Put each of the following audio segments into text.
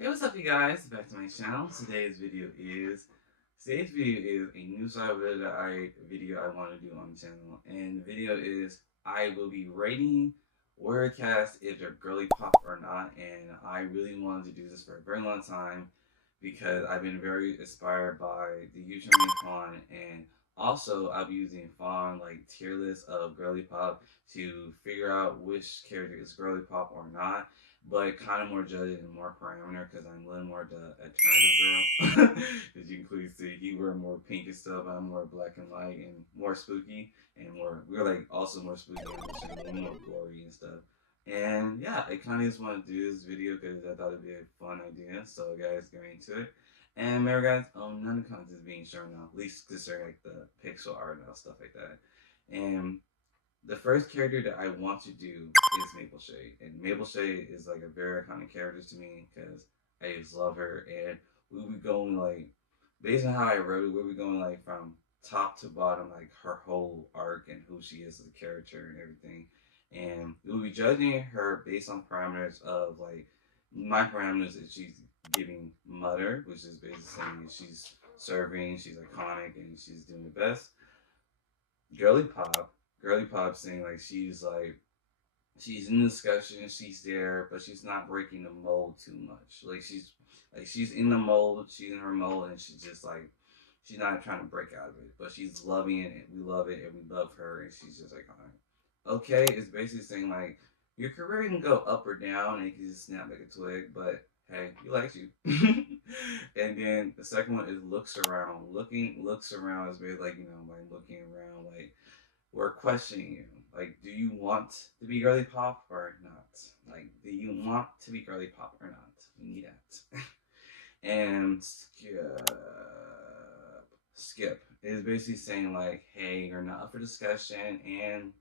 Hey, what's up, you guys? Back to my channel. Today's video is a new style video I want to do on the channel, and the video is I will be rating word cast if they're girly pop or not, and I really wanted to do this for a very long time because I've been very inspired by the username Fawn, and also I'll be using Fawn like tier list of girly pop to figure out which character is girly pop or not, but kind of more judged and more parameter because I'm a little more the alternative girl. As you can clearly see, he wear more pink and stuff. I'm more black and white and more spooky and more. We're like also more spooky and more gory and stuff. And yeah, I kind of just want to do this video because I thought it'd be a fun idea. So guys, get into it. And remember, guys, none of the content is being shown now. At least concerning like the pixel art and stuff like that. And the first character that I want to do is Mapleshade, and Mapleshade is like a very iconic character to me because I just love her, and we be going like based on how I wrote it, we be going like from top to bottom, like her whole arc and who she is as a character and everything, and we'll be judging her based on parameters of like my parameters is she's giving mother, which is basically saying she's serving, she's iconic, and she's doing the best. Girly Pop, Girly Pop saying like she's in discussion, she's there, but she's not breaking the mold too much. She's in the mold, she's in her mold, and she's just like she's not trying to break out of it, but she's loving it, and we love it, and we love her, and she's just like, okay, it's basically saying like your career can go up or down, and you can just snap like a twig, but hey, he likes you. And then the second one is looks around. Looks around is basically like like looking around, like we're questioning you. Like, do you want to be girly pop or not? Like, do you want to be girly pop or not? We need that. And skip is basically saying like, hey, you're not up for discussion, and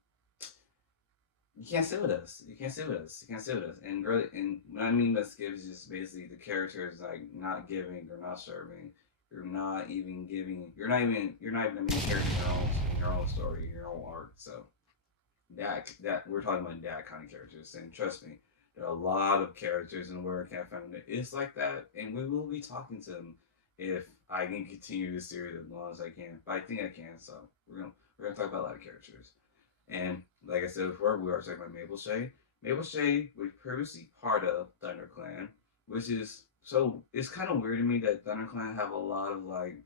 you can't sit with us. You can't sit with us. You can't sit with us. And really, and what I mean by skip is just basically the characters like not giving or not serving. You're not even giving. You're not even the main character in your own story, your own arc. So that we're talking about that kind of characters. And trust me, there are a lot of characters in the Word Cat family that is like that, and we will be talking to them if I can continue this series as long as I can. But I think I can. So we're gonna talk about a lot of characters. And like I said before, we are talking about Mapleshade. Mapleshade was previously part of ThunderClan, which is so it's kind of weird to me that ThunderClan have a lot of like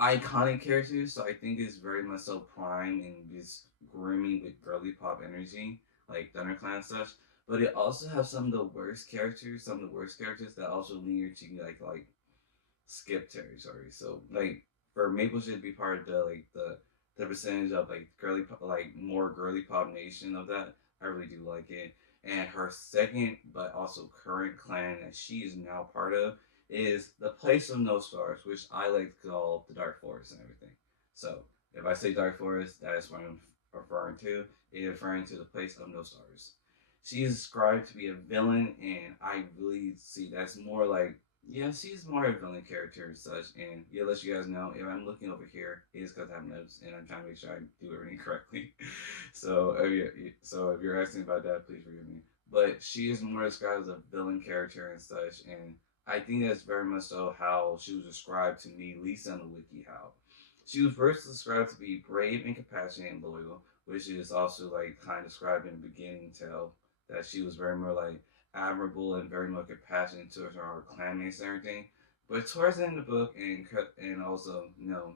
iconic characters. So I think it's very much so prime and just grooming with girly pop energy, like ThunderClan and such. But it also has some of the worst characters, that also lean to like skip territory. So like for Mapleshade to be part of the percentage of like girly pop, like more girly pop nation of that, I really do like it. And her second, but also current clan that she is now part of is the Place of No Stars, which I like to call the Dark Forest and everything. So if I say Dark Forest, that is what I'm referring to. It is referring to the Place of No Stars. She is described to be a villain, and I really see that's more like yeah, she's more of a villain character and such. And yeah, let you guys know if I'm looking over here, it is because I have notes and I'm trying to make sure I do everything correctly. So if you're asking about that, please forgive me. But she is more described as a villain character and such, and I think that's very much so how she was described to me, at least on the wiki. How she was first described to be brave and compassionate and loyal, which is also like kind of described in the beginning tale that she was very more like admirable and very much compassionate towards her clanmates and everything. But towards the end of the book, and also,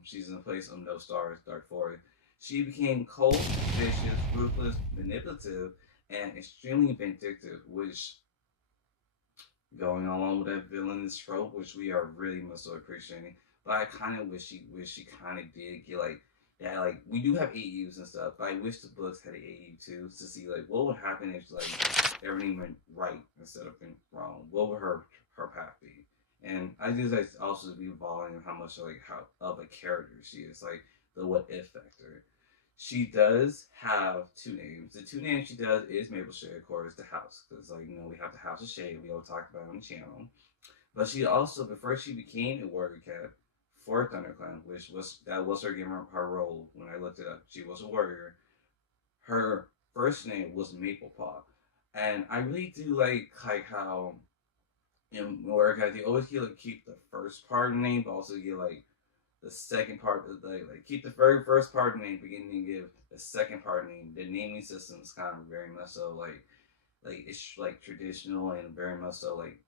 she's in a place of no stars, Dark Forest. She became cold, vicious, ruthless, manipulative, and extremely vindictive, which going along with that villainous trope, which we are really much so appreciating. But I kind of wish she kind of did get like that. Like we do have AUs and stuff, but I wish the books had an AU too to see like what would happen if like everything went right instead of being wrong. What would her path be? And I just like also be evolving how much like how of a character she is, like the what if factor. She does have two names. The two names she does is Mapleshade, of course, the house. Because, like, we have the House of Shade, we all talked about on the channel. But she also, before she became a warrior cat for ThunderClan, that was her given her role when I looked it up. She was a warrior. Her first name was Maple Paw. And I really do like how in Mordecai, they always get like keep the first part of the name, but also get like the second part of like keep the very first part of the name, beginning and give the second part of the name. The naming system is kind of very much so like it's like traditional and very much so like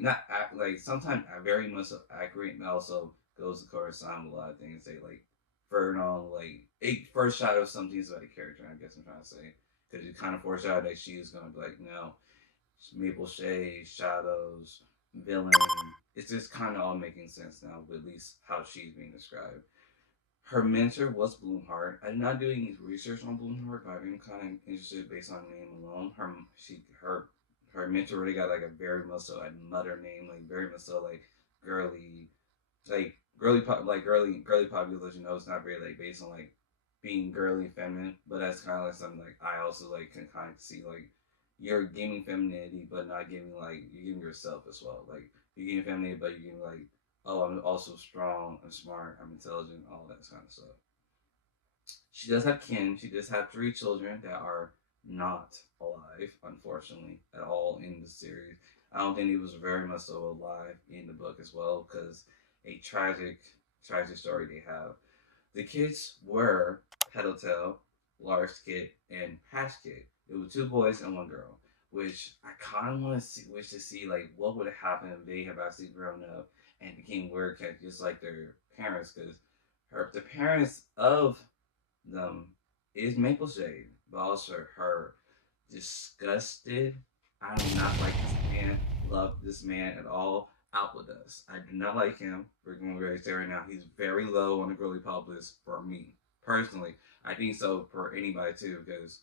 not like sometimes very much so accurate, but also goes to correspond with a lot of things. They like further on like it foreshadows some things about the character. I guess I'm trying to say because it kind of foreshadowed that she is going to be like no Mapleshade, Shadows, Villain. It's just kind of all making sense now, with at least how she's being described. Her mentor was Bloomheart. I did not do any research on Bloomheart, but I'm kind of interested based on name alone. Her mentor really got like a very much so like mother name, like very much so like girly, like girly pop, like girly pop. Because you know it's not very like based on like being girly and feminine, but that's kind of like something like I also like can kind of see like you're giving femininity, but not giving like you're giving yourself as well. Like you're giving femininity, but you're giving like oh I'm also strong, I'm smart, I'm intelligent, all that kind of stuff. She does have kin. She does have three children that are not alive, unfortunately, at all in the series. I don't think he was very much so alive in the book as well, because a tragic story they have. The kids were Petaltail, Large Kid, and Patch Kid. It was two boys and one girl, which I kind of want to see, wish to see like what would have happened if they have actually grown up and became werecat just like their parents, because the parents of them is Mapleshade, but also her disgusted. I do not like this man. Love this man at all. Out with us. I do not like him. We're going to say right now. He's very low on the girly pop list for me personally. I think so for anybody too, because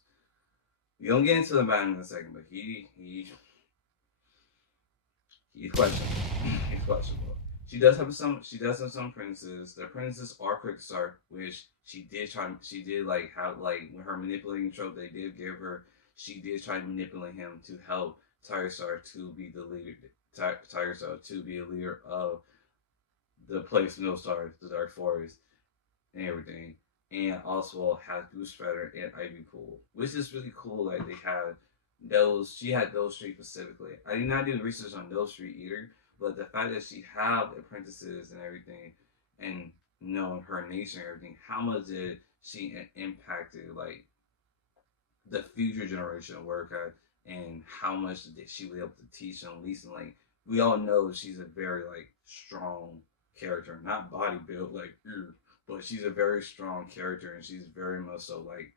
you don't get into the battle in a second, but he's questionable. He's questionable. She does have some apprentices. The apprentices are quick start, which she did like how like when her manipulating trope they did give her, she did try to manipulate him to help Tiger Star to be the leader Tiger Star to be a leader of the place No Stars, the Dark Forest, and everything. And also had Goose Feather and Ivy Pool, which is really cool. Like they had those, she had those three specifically. I did not do the research on those three either, but the fact that she had apprentices and everything, and knowing her nature and everything, how much did she impacted like the future generation of worker, and how much did she was able to teach them at least in like we all know she's a very like strong character, not body built like but she's a very strong character, and she's very much so like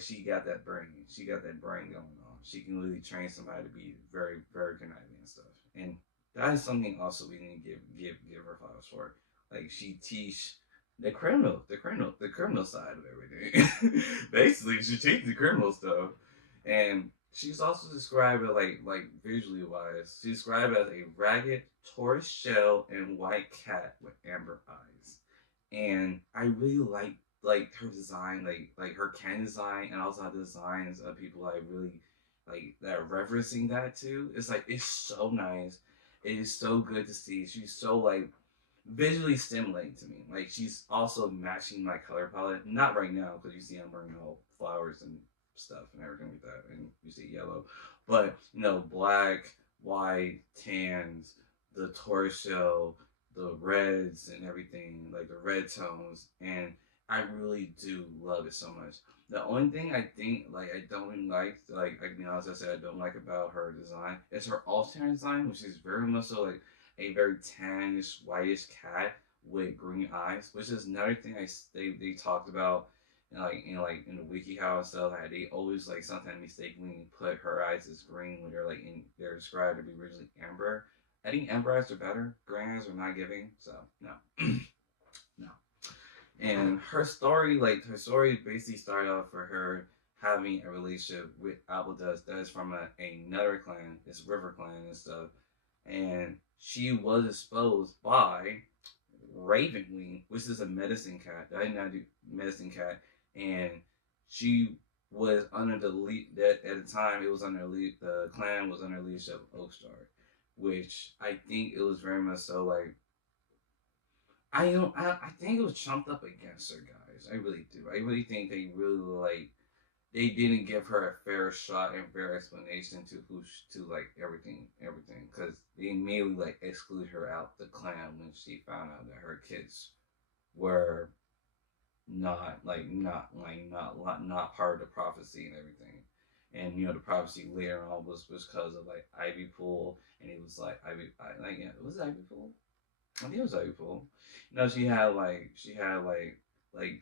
she got that brain. She got that brain going on. She can really train somebody to be very conniving and stuff. And that is something also we need to give her flowers for. Like she teach the criminal side of everything. Basically, she teaches the criminal stuff, and she's also described as like visually wise. She's described as a ragged tortoise shell and white cat with amber eyes, and I really like her design, like her can design, and also the designs of people I really like that are referencing that too. It's like it's so nice. It is so good to see. She's so like visually stimulating to me. Like she's also matching my color palette. Not right now because you see I'm wearing all flowers and stuff and everything like that, and you see yellow. But you know, black, white, tans, the torso, the reds and everything, like the red tones, and I really do love it so much. The only thing I think like I don't like I can be honest, I said I don't like about her design is her alternate design, which is very much so like a very tannish, whitish cat with green eyes, which is another thing they talked about in the wiki how and stuff. Like they always like sometimes mistakenly put her eyes as green when they're described to be originally amber. I think amber eyes are better. Green eyes are not giving, so no, no. And her story basically started off for her having a relationship with Apple Dust that is from another clan, it's River Clan and stuff, and she was exposed by Ravenwing, which is a medicine cat. I did not do medicine cat, and she was under the lead that at the time it was under the clan was under leadership of Oakstar, which I think it was very much so like I don't I think it was chumped up against her guys. I really do. I really think they really like they didn't give her a fair shot and fair explanation to to like everything, because they immediately like excluded her out the clan when she found out that her kids were not part of the prophecy and everything. And the prophecy later on was because of like Ivy Pool, and it was like yeah, it was Ivy Pool. I think it was Ivy Pool. She had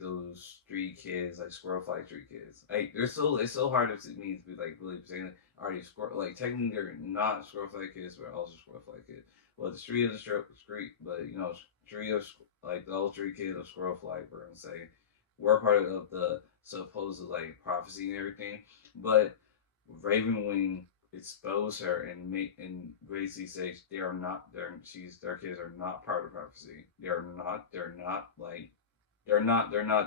those three kids, like squirrel fly three kids. Like it's so hard to me to be like really saying like, are they squirrel, like technically they're not squirrel fly kids, but also squirrel fly kids. Well, the three of the street, but three of like those three kids of squirrel fly, we're gonna say, were part of the supposed like prophecy and everything. But Ravenwing expose her and basically say they are not their kids are not part of prophecy. They're not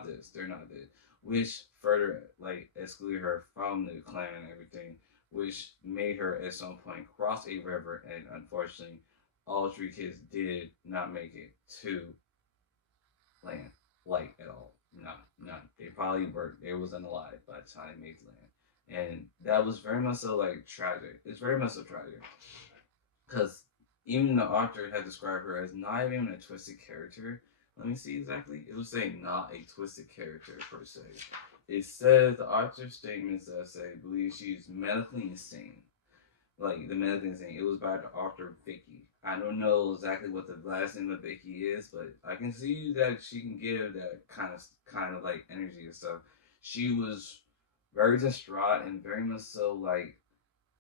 this. They're not this. Which further like excluded her from the clan and everything, which made her at some point cross a river, and unfortunately all three kids did not make it to land, like at all. No, none. They probably were. They wasn't alive by the time they made land, and that was very much so like tragic. It's very much so tragic because even the author had described her as not even a twisted character. Let me see exactly. It was saying not a twisted character per se. It says the author's statements that say believes she's medically insane, like the medicine thing. It was by the author Vicky. I don't know exactly what the last name of Vicky is, but I can see that she can give that kind of like energy and stuff. She was very distraught and very much so like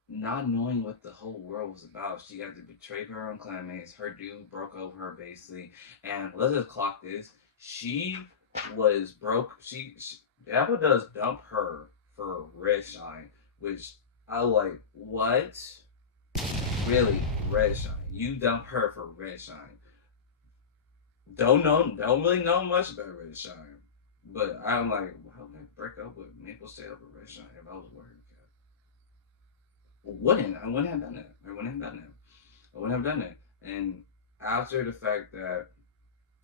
not knowing what the whole world was about. She got to betray her own clanmates. Her dude broke over her basically, and let's just clock this. She was broke. She Apple does dump her for Red Shine, which I like. What? Really, Red Shine? You dump her for Red Shine? Don't really know much about Red Shine, but I'm like, why would I break up with Mapleshade over Red Shine if I was worried? I wouldn't have done it. I wouldn't have done it. I wouldn't have done it. And after the fact that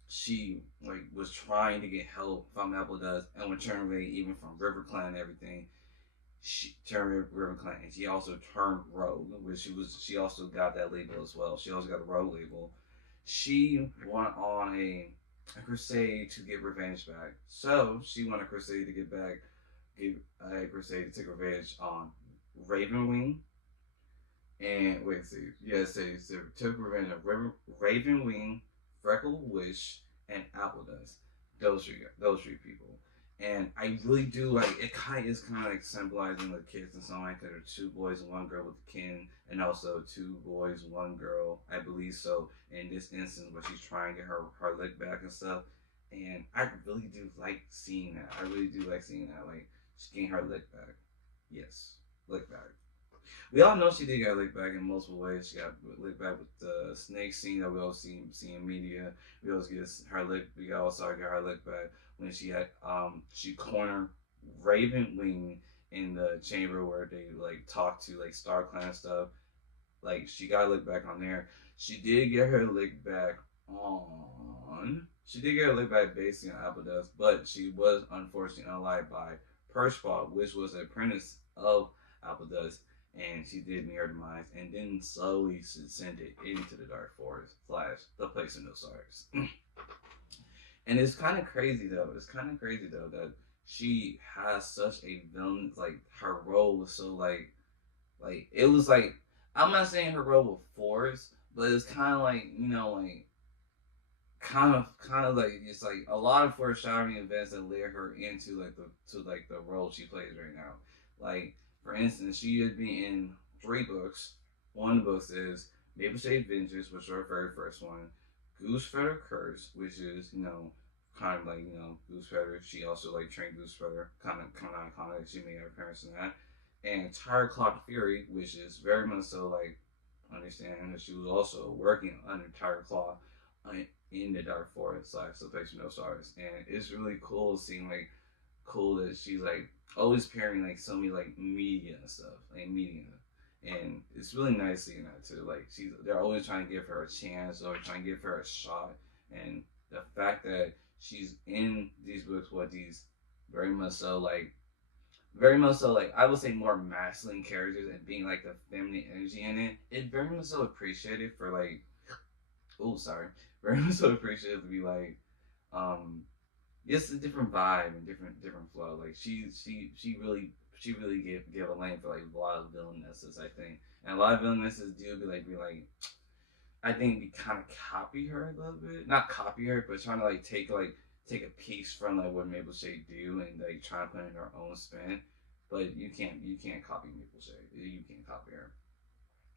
she like was trying to get help from Apple Does and would turn away even from River Clan and everything, she turned River Clan, and she also turned rogue, which she also got that label as well. She also got a rogue label. She went on a crusade to get revenge back. So she went on a crusade to get a crusade to take revenge on Ravenwing, and wait, see, yeah, say took revenge of Ravenwing, Freckle Wish, and Apple Dust. Those three people. And I really do like it. Is kind of like symbolizing the kids and so like there are two boys and one girl with the kin, and also two boys, one girl, I believe so. In this instance, where she's trying to get her lick back and stuff, and I really do like seeing that. I really do like seeing that, like she's getting her lick back. Yes, lick back. We all know she did get licked back in multiple ways. She got licked back with the snake scene that we all see in media. We also get her lick. We also got her licked back when she cornered Ravenwing in the chamber where they like talk to like Star Clan stuff. Like she got licked back on there. She did get her licked back on. She did get her licked back basically on Apple Dust, but she was unfortunately unalived by Pershball, which was an apprentice of Apple Dust, and she did near demise, and then slowly descended into the Dark Forest / the place of no stars. And it's kind of crazy though. It's kind of crazy though that she has such a villain. Like her role was so like it was like I'm not saying her role was forced, but it's kind of like like kind of like it's like a lot of foreshadowing events that led her into the role she plays right now. Like for instance, she would be in 3 books. One of the books is Mapleshade Vengeance, which is her very first one. Goosefeather Curse, which is kind of like Goosefeather. She also like trained Goosefeather, kind of iconic. She made her appearance in that. And Tire Clock Fury, which is very much so like understanding that she was also working under Tire Claw in the Dark Forest / the place with no stars, and it's really cool seeing like cool that she's like always pairing like so many like media and stuff, like media, and it's really nice seeing that too. Like they're always trying to give her a chance, or trying to give her a shot, and the fact that she's in these books with these very much so like very much so, like, I would say more masculine characters and being like the feminine energy in it. It very much so appreciated for like, oh sorry, very much so appreciated to be like, um, just a different vibe and different flow. Like she really give a lane for like a lot of villainesses, I think, and a lot of villainesses do be like I think we kind of copy her a little bit, not copy her, but trying to like take a piece from like what Mapleshade do and like try to put in her own spin. But you can't copy Mapleshade. You can't copy her.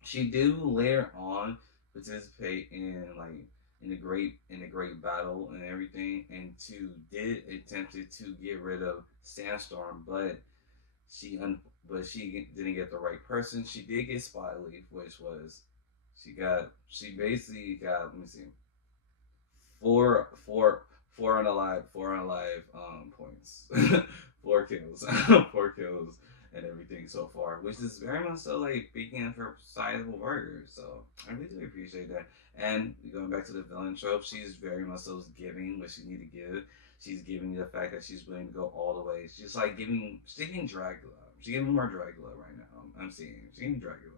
She do later on participate in like in the great battle and everything, and to did attempted to get rid of Sandstorm, but she un- she didn't get the right person. She did get Spotleaf, which was she basically got, let me see, four unalive points, four kills, four kills and everything so far, which is very much so like speaking of her sizable burger. So I really do appreciate that. And going back to the villain trope, she's very much so giving what she need to give. She's giving the fact that she's willing to go all the way. She's like she's giving Dracula. She's giving more Dracula right now. I'm seeing she's giving Dracula.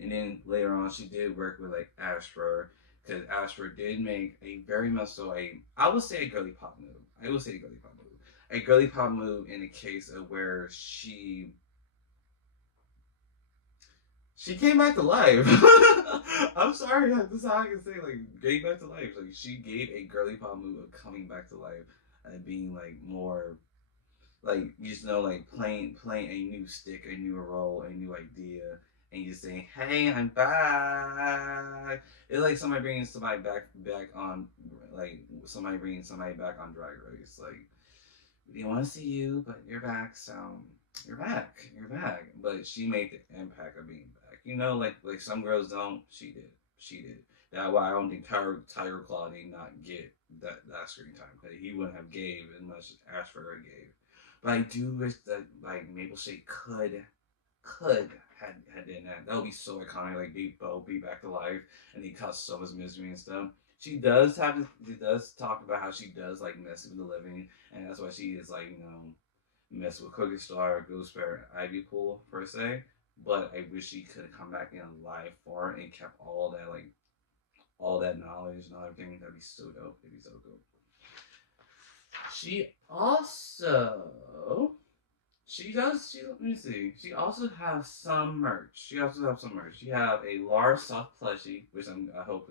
And then later on, she did work with like Ashford, because Ashford did make a very much so I would say a girly pop move. I would say a girly pop move. A girly pop move in a case of where she came back to life. I'm sorry, that's how I can say like came back to life. Like she gave a girly pop move of coming back to life and being like more like you just know like playing a new stick, a new role, a new idea, and you just saying, "Hey, I'm back." It's like somebody bringing somebody back on like somebody bringing somebody back on Drag Race. Like we didn't want to see you, but you're back, so you're back, you're back. But she made the impact of being back. You know, like some girls don't. She did. She did. That's why I don't think Tiger Claw did not get that screen time, because he wouldn't have gave as much as Ashford gave. But I do wish that like Mapleshade could had done that. That would be so iconic. Like they both be back to life and he caused so much misery and stuff. She does talk about how she does like mess with the living, and that's why she is like mess with Cookie Star, Gooseberry, Ivy Pool per se. But I wish she could come back in live form and kept all that knowledge and everything. That'd be so dope. It'd be so dope. She also let me see. She also has some merch. She have a large soft plushie, which I hope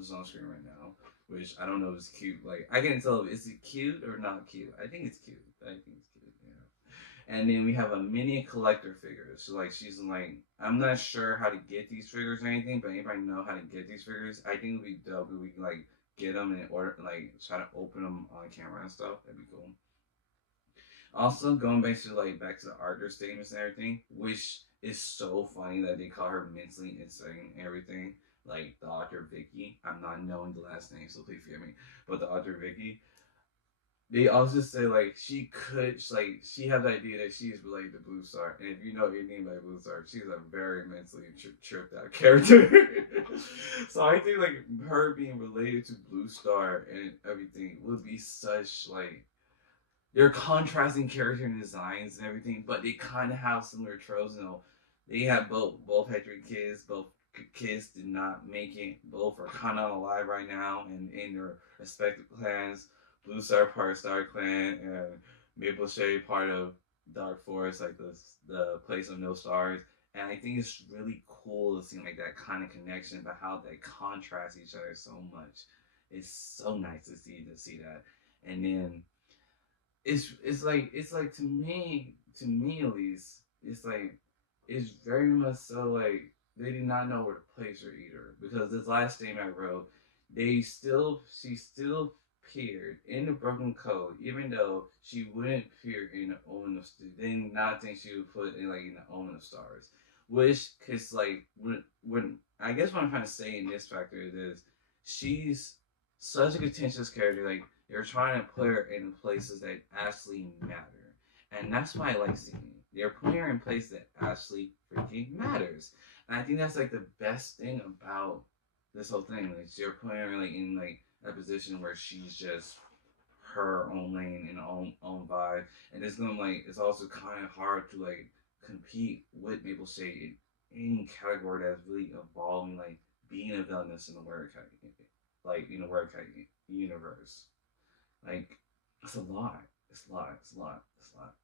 is on screen right now. Which I don't know if it's cute. Like I can't tell if it's cute or not cute. I think it's cute. I think it's cute. Yeah. And then we have a mini collector figure. So like she's like, I'm not sure how to get these figures or anything, but anybody know how to get these figures? I think it would be dope if we can like get them and order like try to open them on camera and stuff. That'd be cool. Also, going back to the Arthur statements and everything, which is so funny that they call her mentally insane and everything. Like the author Vicky, I'm not knowing the last name, so please forgive me. But the author Vicky, they also say like she had the idea that she is related to Blue Star, and if you know anything about Blue Star, she's a very mentally tripped out character. So I think like her being related to Blue Star and everything would be such like they're contrasting character designs and everything, but they kind of have similar tropes. They have both had 3 kids. Both kids did not make it. Both are kind of alive right now and in their respective clans. Blue Star part of Star Clan and Maple Shade part of Dark Forest, like the place of no stars. And I think it's really cool to see like that kind of connection, but how they contrast each other so much. It's so nice to see that. And then it's like to me at least it's very much so like they did not know where to place her either, because this last statement I wrote, she still appeared in the broken code even though she wouldn't appear in the omen of they did not think she would put in like in the omen of stars, which cause like when I guess what I'm trying to say in this factor is she's such a contentious character. Like they're trying to put her in places that actually matter, and that's why I like seeing it. They're putting her in places that actually freaking matters, and I think that's like the best thing about this whole thing. Like they're putting her like in like a position where she's just her own lane and own vibe, and it's gonna like it's also kind of hard to like compete with Mapleshade in any category that's really evolving, like being a villainess in the like in the wordcat universe. Like it's a lot. It's a lot. It's a lot. It's a lot.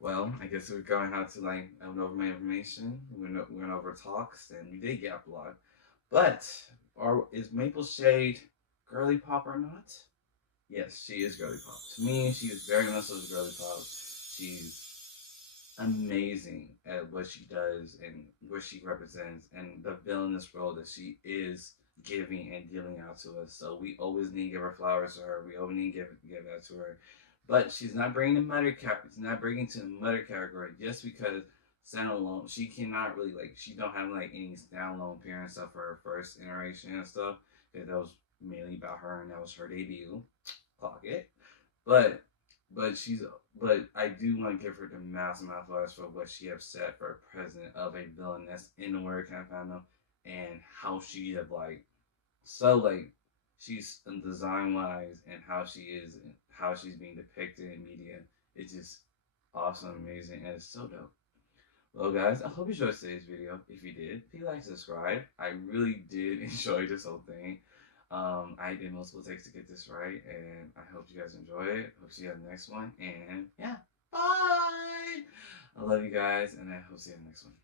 Well, I guess we're going to have to like I went over my information. We went over talks, and we did get a lot. But is Mapleshade girly pop or not? Yes, she is girly pop. To me, she is very much so girly pop. She's amazing at what she does and what she represents and the villainous role that she is giving and dealing out to us. So we always need to give her flowers to her. We always need to give that to her. But she's not bringing the mother She's not bringing to the mother category just because standalone. She cannot really like. She don't have like any standalone appearance of her first iteration and stuff because that was mainly about her and that was her debut. Clock it. But but I do want to give her the massive amount of flowers for what she has set for a president of a villainess in the American fandom and how she have like so like she's design wise and how she is and how she's being depicted in media. It's just awesome, amazing, and it's so dope. Well, guys, I hope you enjoyed today's video. If you did, please like and subscribe. I really did enjoy this whole thing. I did multiple takes to get this right, and I hope you guys enjoy it. Hope to see you on the next one, and yeah, bye! I love you guys, and I hope to see you on the next one.